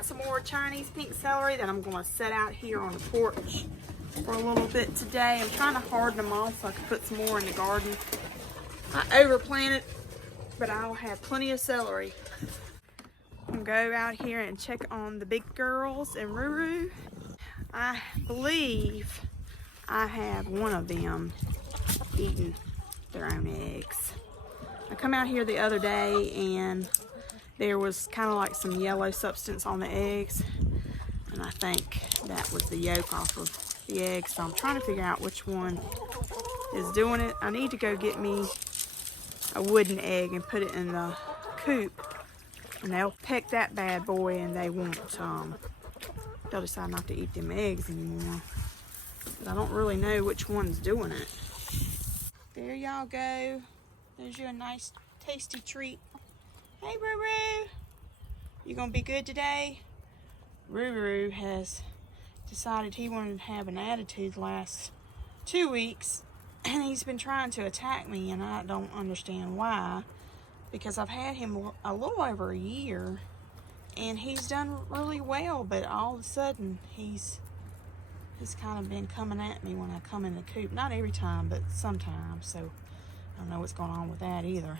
got some more Chinese pink celery that I'm going to set out here on the porch for a little bit today. I'm trying to harden them off so I can put some more in the garden. I overplanted, but I'll have plenty of celery. I'm going to go out here and check on the big girls and Ruru. I believe I have one of them eating their own eggs. I come out here the other day and there was kind of like some yellow substance on the eggs, and I think that was the yolk off of the eggs. So I'm trying to figure out which one is doing it. I need to go get me a wooden egg and put it in the coop, and they'll peck that bad boy and they won't, they'll decide not to eat them eggs anymore. But I don't really know which one's doing it. There y'all go. There's you a nice tasty treat. Hey Ruru, you gonna be good today? Ruru has decided he wanted to have an attitude the last 2 weeks, and he's been trying to attack me, and I don't understand why, because I've had him a little over a year and he's done really well, but all of a sudden he's kind of been coming at me when I come in the coop. Not every time, but sometimes, so I don't know what's going on with that either.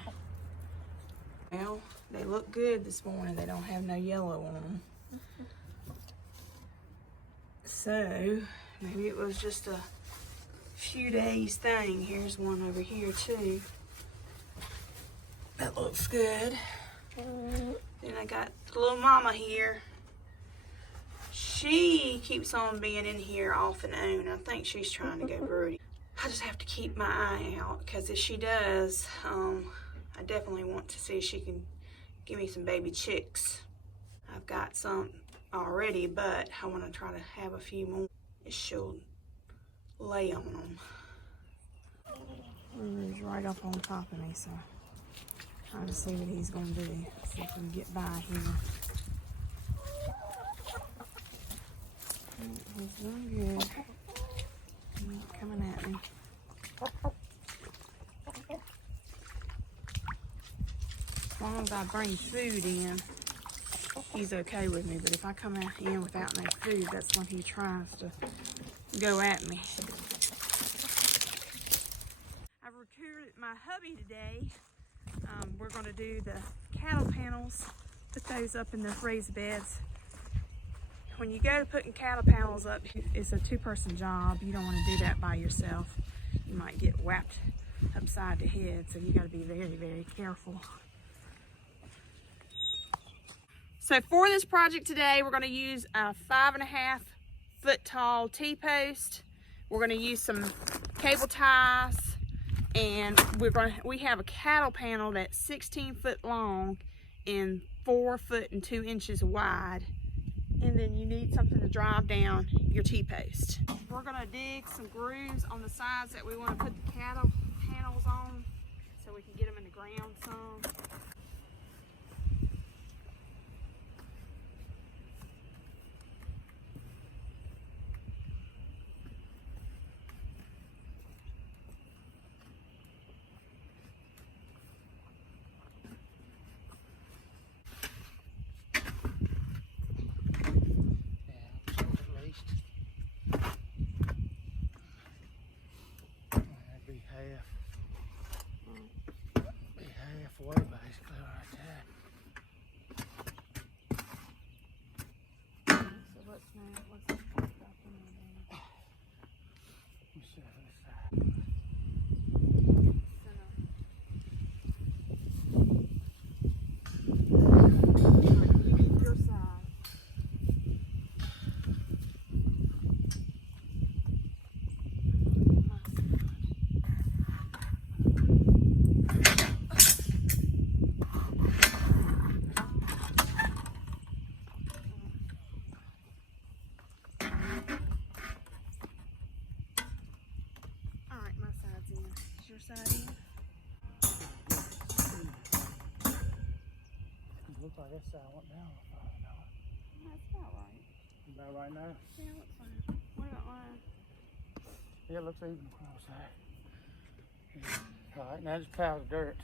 Well, they look good this morning. They don't have no yellow on them. So maybe it was just a few days thing. Here's one over here too. That looks good. Then I got the little mama here. She keeps on being in here off and on. I think she's trying to go broody. I just have to keep my eye out, because if she does, I definitely want to see if she can give me some baby chicks. I've got some already, but I want to try to have a few more if she'll lay on them. He's right up on top of me, so trying to see what he's going to do. See if we can get by here. He's doing good. He's not coming at me. As long as I bring food in, he's okay with me. But if I come out in without no food, that's when he tries to go at me. I've recruited my hubby today. We're going to do the cattle panels, put those up in the raised beds. When you go to putting cattle panels up, it's a two-person job. You don't want to do that by yourself. You might get whacked upside the head, so you got to be very, very careful. So for this project today, we're going to use a 5.5 foot tall T-post. We're going to use some cable ties, and we have a cattle panel that's 16 foot long and 4 foot and 2 inches wide. And then you need something to drive down your T-post. We're gonna dig some grooves on the sides that we want to put the cattle panels on, so we can get them in the ground some. Halfway basically right there. So what's the stuff in there? You see this side. Your side. Your side in? It looks like this side went down. That's about right. About right now? Yeah, it looks fine. What about mine? Yeah, it looks even across there. Yeah. All right, now just pile the dirt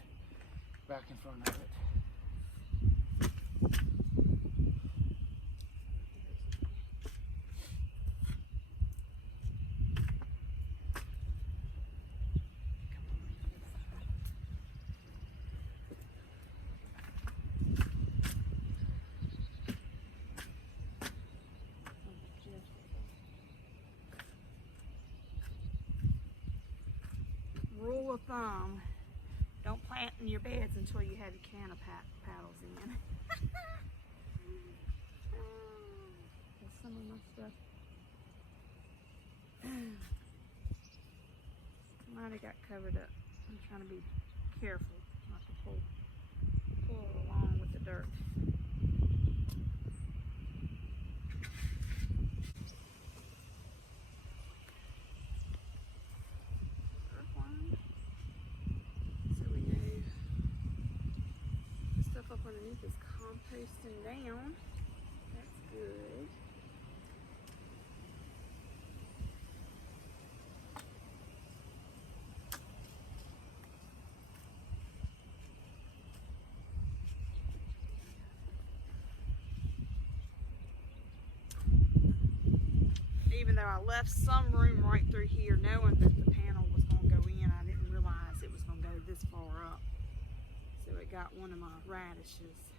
back in front of it. of thumb. Don't plant in your beds until you have your can of paddles in. There's some of my stuff. Might have got covered up. I'm trying to be careful not to pull it along with the dirt. So we know the stuff up underneath is composting down. That's good. Even though I left some room right through here knowing that the panel was going to go in, I didn't realize it was going to go this far up. So it got one of my radishes.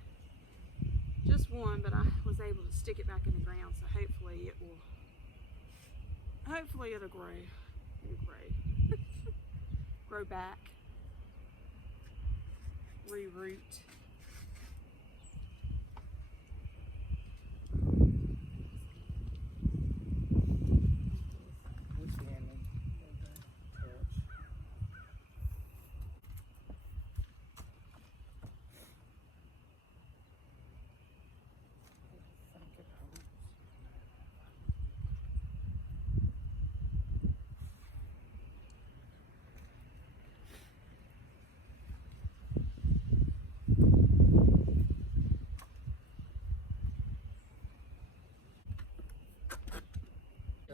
Just one, but I was able to stick it back in the ground, so hopefully it'll grow. It'll grow. Grow back. Reroot.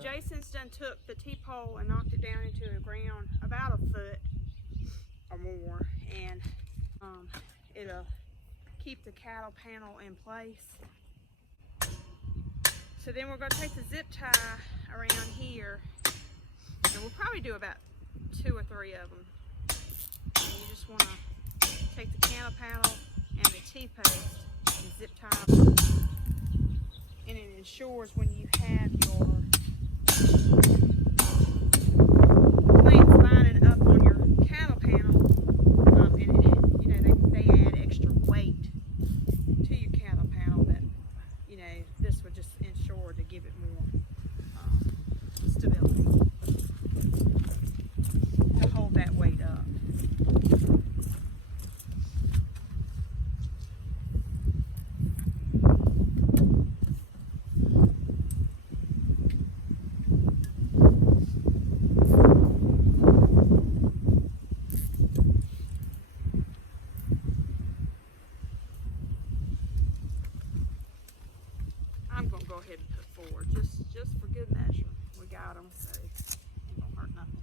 Jason's done took the T-pole and knocked it down into the ground about a foot or more, and it'll keep the cattle panel in place. So then we're going to take the zip tie around here, and we'll probably do about 2 or 3 of them. And you just want to take the cattle panel and the T-post and zip tie them, and it ensures when you have your plants lining up on your cattle panel, and they add extra weight to your cattle panel that, this would just ensure to give it more stability to hold that weight up. I'm gonna go ahead and put 4, just for good measure. We got them, so it ain't gonna hurt nothing.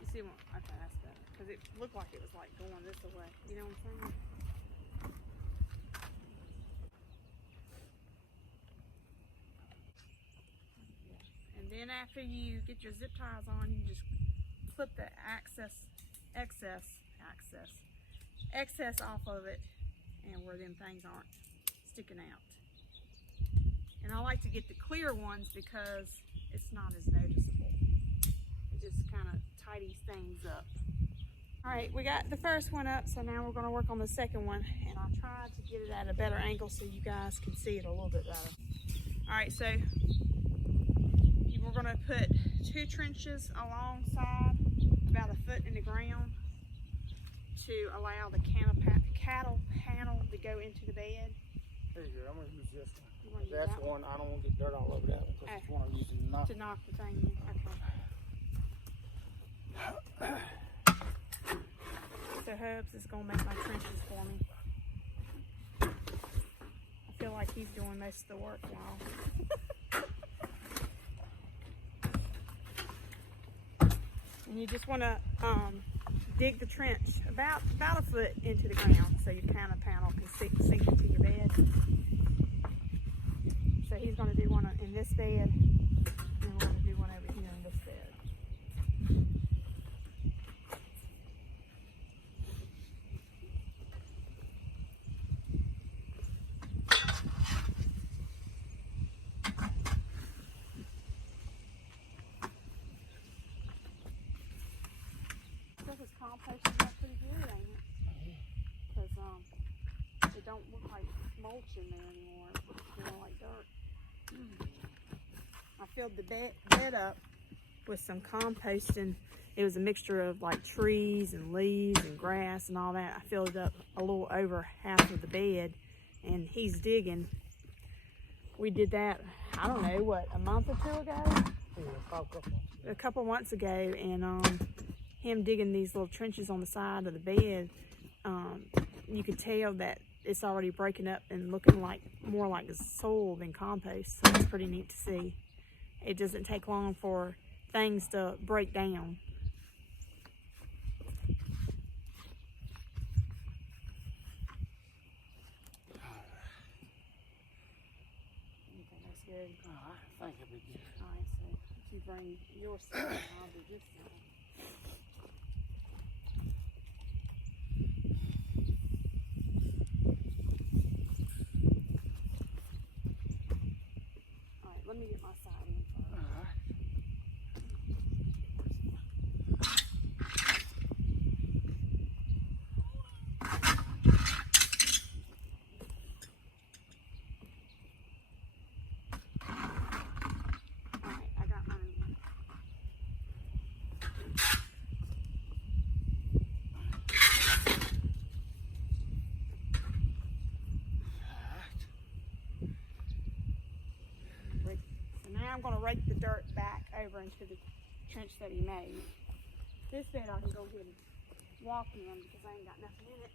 You see what? Okay, that's better. Because it looked like it was like going this way. You know what I'm saying? And then after you get your zip ties on, you just clip the excess off of it, and where them things aren't sticking out. And I like to get the clear ones because it's not as noticeable. It just kind of tidies things up. All right, we got the first one up, so now we're going to work on the second one, and I tried to get it at a better angle so you guys can see it a little bit better. All right, so we're going to put 2 trenches alongside, about a foot in the ground, to allow the cattle panel to go into the bed. There you go. I'm going to use this one. Use That's that one. I don't want to get dirt all over that one because it's one I'm using to knock. To knock the thing in. Okay. So Hubs is going to make my trenches for me. I feel like he's doing most of the work, y'all. And you just want to dig the trench about a foot into the ground so your cattle panel can sink into your bed. So he's going to do one in this bed, don't look like mulch in there anymore. It looks more like dirt. I filled the bed up with some compost, and it was a mixture of like trees and leaves and grass and all that. I filled it up a little over half of the bed, and he's digging. We did that, I don't know, what, a month or two ago? Yeah, A couple months ago, and him digging these little trenches on the side of the bed, you could tell that it's already breaking up and looking like more like soil than compost. So it's pretty neat to see. It doesn't take long for things to break down. You think that's good? I think it'll be good. All right, so if you bring your side, I'll do this side. All right, let me get my side in first. All right. All right, I got mine in. So now I'm going to rake the dirt back over into the trench that he made. This bed I can go ahead and walk in because I ain't got nothing in it.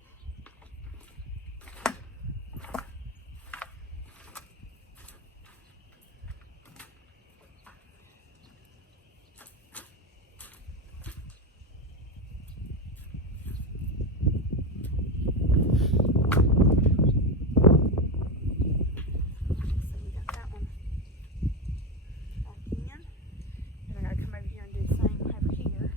So we got that one back in. And I gotta come over here and do the same over here.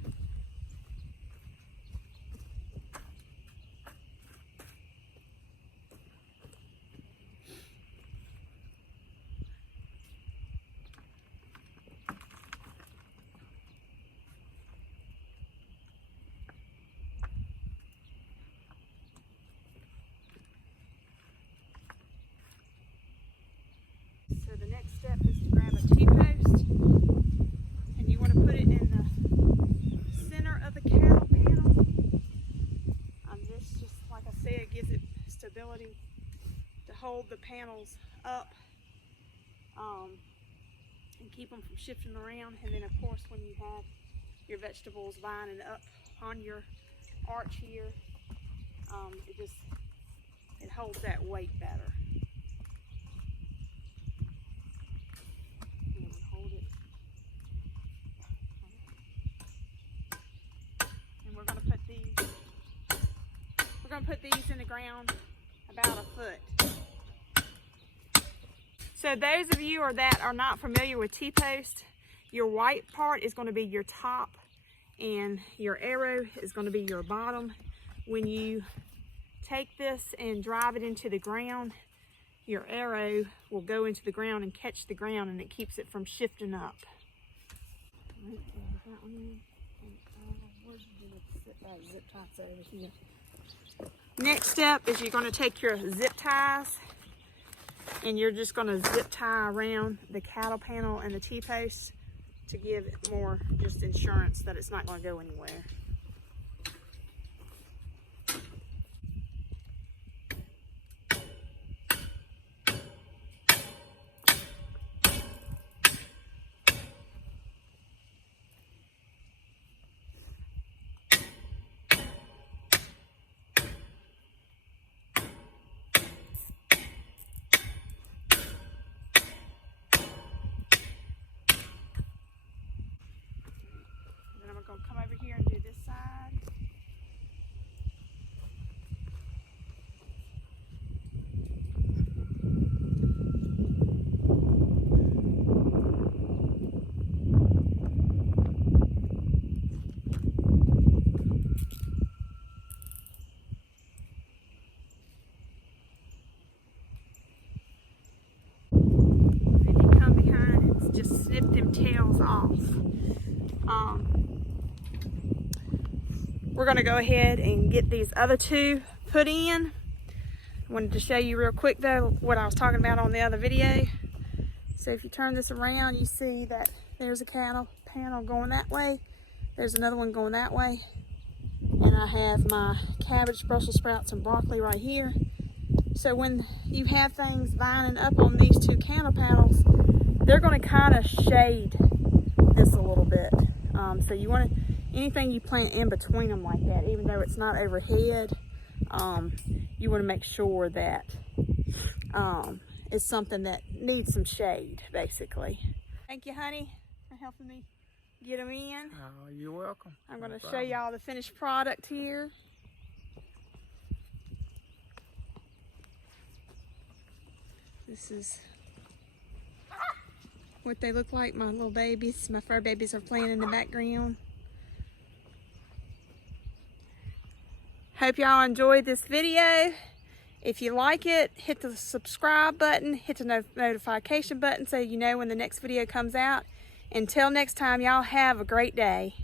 So the next step is to grab a T-post, and you want to put it in the center of the cattle panel. This, just like I said, gives it stability to hold the panels up and keep them from shifting around. And then of course when you have your vegetables lining up on your arch here, it holds that weight better. Hold it. And we're gonna put these in the ground about a foot. So those of you that are not familiar with T-post, your white part is going to be your top and your arrow is going to be your bottom. When you take this and drive it into the ground, your arrow will go into the ground and catch the ground, and it keeps it from shifting up. Zip ties over here. Next step is you're going to take your zip ties and you're just going to zip tie around the cattle panel and the T-post to give it more just insurance that it's not going to go anywhere. Going to come over here and do this side. Then you come behind and just snip them tails off. We're going to go ahead and get these other two put in. Wanted to show you real quick though what I was talking about on the other video. So if you turn this around, you see that there's a cattle panel going that way. There's another one going that way. And I have my cabbage, Brussels sprouts, and broccoli right here. So when you have things lining up on these two cattle panels, they're going to kind of shade this a little bit. So you want to, anything you plant in between them like that, even though it's not overhead, you want to make sure that it's something that needs some shade, basically. Thank you, honey, for helping me get them in. Oh, you're welcome. I'm going to show y'all the finished product here. This is what they look like, my little babies. My fur babies are playing in the background. Hope y'all enjoyed this video. If you like it, hit the subscribe button, hit the notification button so you know when the next video comes out. Until next time, y'all have a great day.